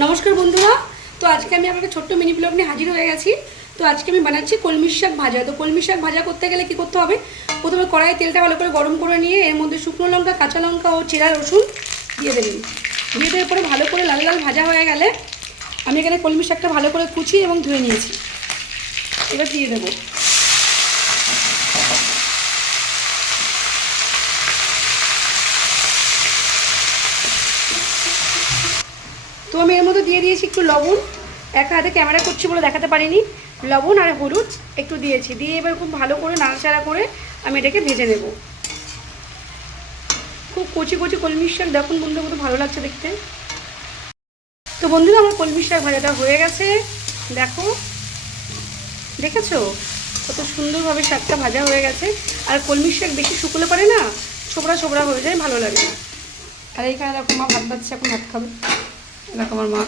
নমস্কার বন্ধুরা। তো আজকে আমি আপনাকে ছোট্ট মিনি ব্লগ নিয়ে হাজির হয়ে গেছি। তো আজকে আমি বানাচ্ছি কলমি শাক ভাজা। তো কলমি শাক ভাজা করতে গেলে কি করতে হবে, প্রথমে কড়াইয়ে তেলটা ভালো করে গরম করে নিয়ে এর মধ্যে শুকনো লঙ্কা, কাঁচা লঙ্কা ও চেরা রসুন দিয়ে দেবেন। দিয়ে দেওয়ার পরে ভালো করে লাল লাল ভাজা হয়ে গেলে আমি এখানে কলমি শাকটা ভালো করে কুচি এবং ধুয়ে নিয়েছি, এবার দিয়ে দেবো। তো আমি এর মধ্যে দিয়ে দিয়েছি একটু লবণ, একা হাতে ক্যামেরা করছি বলে দেখাতে পারিনি। লবণ আর হলুদ একটু দিয়েছি, দিয়ে এবার খুব ভালো করে নাড়াচাড়া করে আমি এটাকে ভেজে নেব। খুব কচি কচি কলমি শাক, দেখুন বন্ধুদের মতো ভালো লাগছে দেখতে। তো বন্ধুরা আমার কলমি শাক ভাজাটা হয়ে গেছে, দেখো, দেখেছো কত সুন্দরভাবে শাকটা ভাজা হয়ে গেছে। আর কলমি শাক বেশি শুকনো পারে না, ছোবড়া ছোবড়া হয়ে যায়, ভালো লাগে না। আর এইখানে দেখো মা ভাত বাচ্চা, এখন ভাত খাবে, দেখো আমার মা।